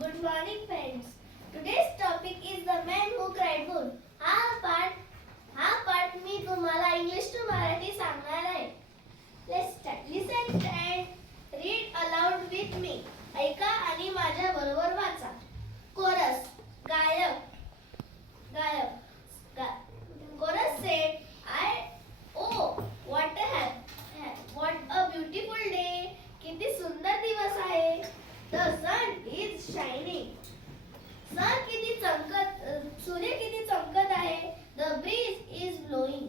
Good morning, friends. Today's topic is the man who cried wolf. हा पाठ मी तुम्हाला English to Marathi सांगणार आहे. Let's start. Listen and read aloud with me. ऐका आणि माझ्या बरोबर वाचा. Chorus. गायक. Chorus said, what a beautiful day. किती सुंदर दिवस आहे. The sun is shining. सूर्य किती चमकत आहे. The breeze is blowing.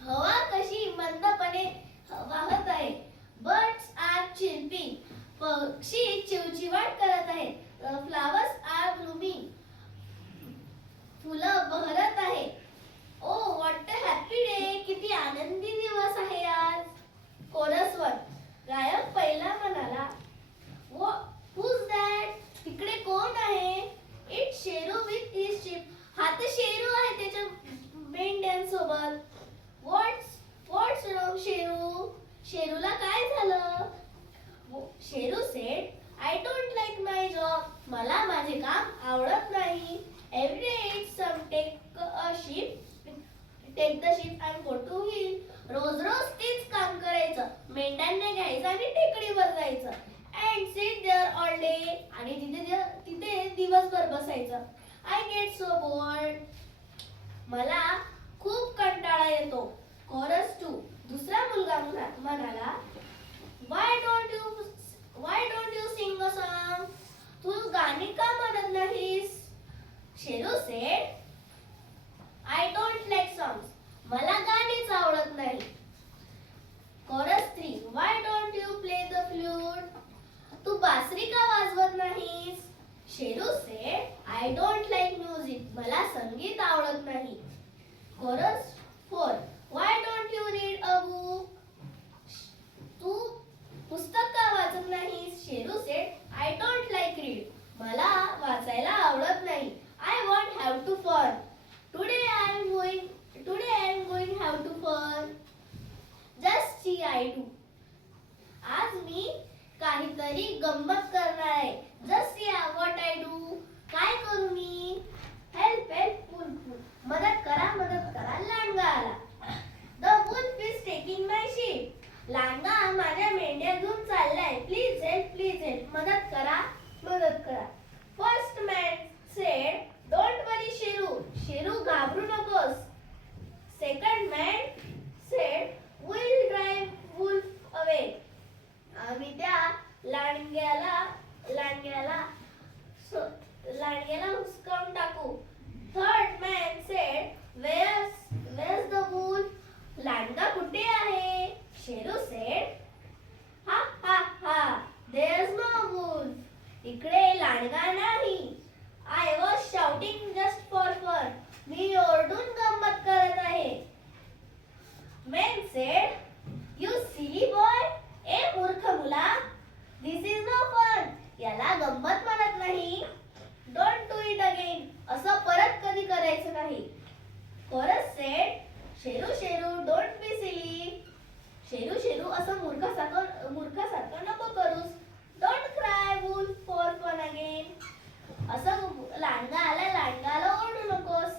हवा कशी मंदपणे वाहत आहे. Birds are chirping. पक्षी चिवचिवाट करत आहेत. The flowers are blooming. फुलं बहरत आहे. Oh, what a happy day. किती आनंदी दिवस आहे आज. Chorus 1. गायक पहिला म्हणाला, Who's that? तिकडे कोण आहे? It's Sheru with his sheep. हा तर शेरू आहे त्याच्या मेंढ्यांसोबत. What's wrong, Sheru? शेरूला काय झालं? Sheru said, I don't like my job. मला माझे काम आवडत नाही. Every day it's take the sheep and go to hill. रोज रोज तेच काम करायचं. मेंढ्यांना घ्यायचं आणि टेकडीवर जायचं. And sit there all day. आणि तिथे दिवसभर बसायचं. I get so bored. मला खूप कंटाळा येतो. Chorus 2. दुसरा मुलगा म्हणाला, Why don't you sing a song? तू गाणी का म्हणत नाहीस? Sheru said, I don't like songs. मला गाणीच आवडत नाही. Chorus 3. Why don't you play the flute? तू बासरी का वाजवत नाहीस? Sheru said, I don't like music. मला संगीत आवडत नाही. Chorus 4. Why don't you read a book? तू पुस्तक का वाचत नाहीस? Sheru said, I don't like read. मला वाचायला आवडत नाही. I want have to fun. Today I am going have to fun. Just see I do. आज मी काहीतरी गंमत करणार आहे. Just see what I do. काय करू मी? Help, pull. मदत करा. लांडगा आला. The wolf is taking my sheep. लांडगा माझ्या मेंढ्या घेऊन चाललाय. Please help. मदत करा. First man said, Don't worry, Sheru घाबरू नकोस. Second man said, We'll drive wolf away. आम्ही त्या लांडग्याला हुसकावून टाकू. Third man said, Where's the wolf? लांडगा कुठे आहे? Sheru said, Ha, there's no wolf. इकडे लांडगा नाही. I was shouting just for fun. मी ओरडून गंमत करत आहे. Man said, You silly boy. मूर्ख मुला. This is no fun. याला गंमत म्हणत नाही. Don't do it again. असं परत कधी करायचं नाही. Chorus said, Sheru, don't be silly. Sheru असं मूर्खासारखं नको करूस. Don't cry wolf for fun again. असं लांडगाला ओरडू नकोस.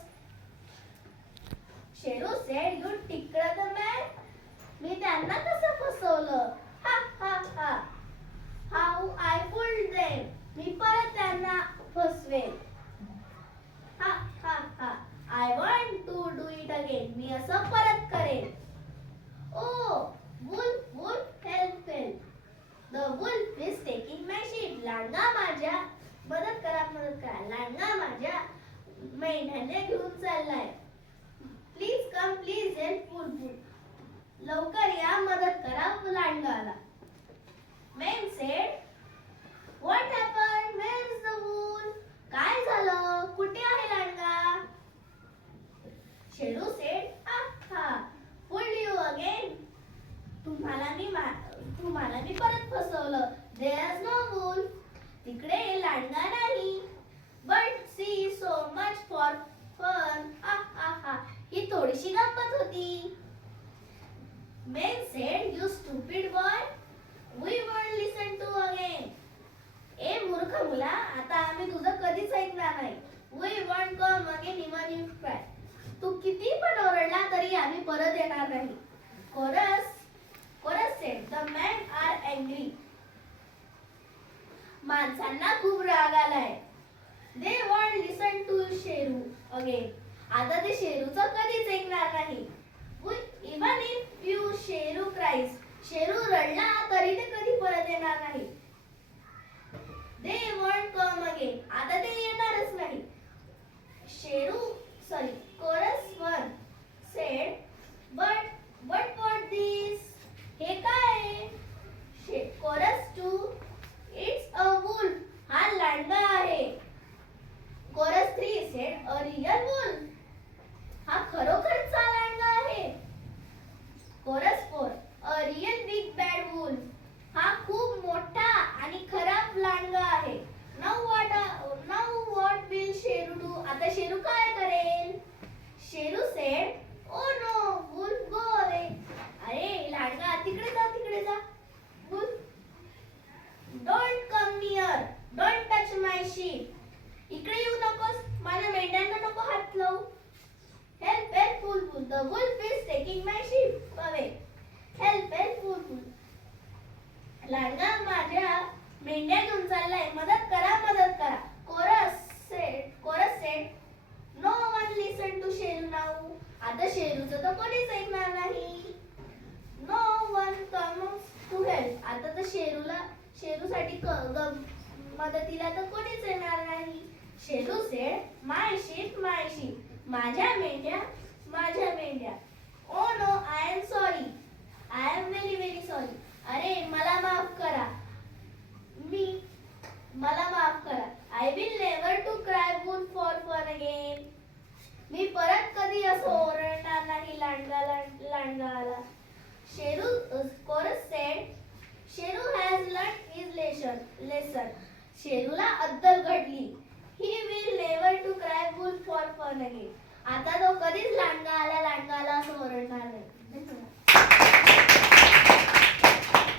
Sheru said, You ticked the man. मी त्यांना कसं फसवलं? Ha. How I fooled them. मी परत त्यांना फसवेन. Ha. I want to do it again. मी असं परत करेन. Oh, wolf, help. The wolf is taking my sheep. लांडगा माझ्या मदत करा. लांडगा माझ्या मेंढ्यांना घेऊन चाललाय. Please come, help, pull. लवकर या, मदत करा लांडगाला. Man said, What happened? Where is the wolf? काय झालं? कुठे आहे लांडगा? Sheru said, Ha. Fooled you again. तुम्हाला मी परत फसवलं. There's no wolf. तिकडे लांडगा नाही. But see so much for fun. Ha. ही थोडीशी गंमत होती. Man said, You stupid boy. We won't listen to again. परत येणार नाही. Chorus said, the men are angry. माणसांना खूप राग आलाय. They won't listen to Sheru again. आता ते शेरूचं कधीच ऐकणार नाही. Even if you Sheru cries, Sheru रडला तरी ते कधी परत येणार नाही. They won't come again. आता ते येणारच नाही. Chorus 1 said, but what this? हे काय? Chorus 2, it's a wolf. हा लांडगा आहे. Chorus 3 said, a real wolf. हा खरोखरचा लांडगा आहे. Chorus 4, a real big bad wolf. हा खूप मोठा आणि खराब लांडगा आहे. Now what will Sheru do? आता शेरू काय करेल? Sheru said, oh no, wolf go away. अरे लांडगा तिकडे जा. Wolf, don't come near. Don't touch my sheep. इकडे येऊ नकोस. माझ्या मेंढ्यांना नको हात लावू. Help, wolf. The wolf is taking my sheep away. Help, wolf. लांडगा माझ्या मेंढ्या घेऊन चाललाय. मदत करा. Chorus said, no one listen to Sheru now. आता शेरूचं तर कोणीच ऐकणार नाही. No one comes to help. आता तर शेरूसाठी मदतीला तर कोणीच येणार नाही. Sheru said, my sheep. माझ्या मेंढ्या. Oh no, I am sorry. I am very very sorry. अरे मला माफ करा. I will never to cry wolf for fun again. मी परत कधी असं ओरडणार नाही लांडगाला. Chorus said, Sheru has learned his lesson. शेरूला अद्दल घडली. He will never to cry wolf for fun again. आता तो कधीच लांडगाला असं ओरडणार नाही.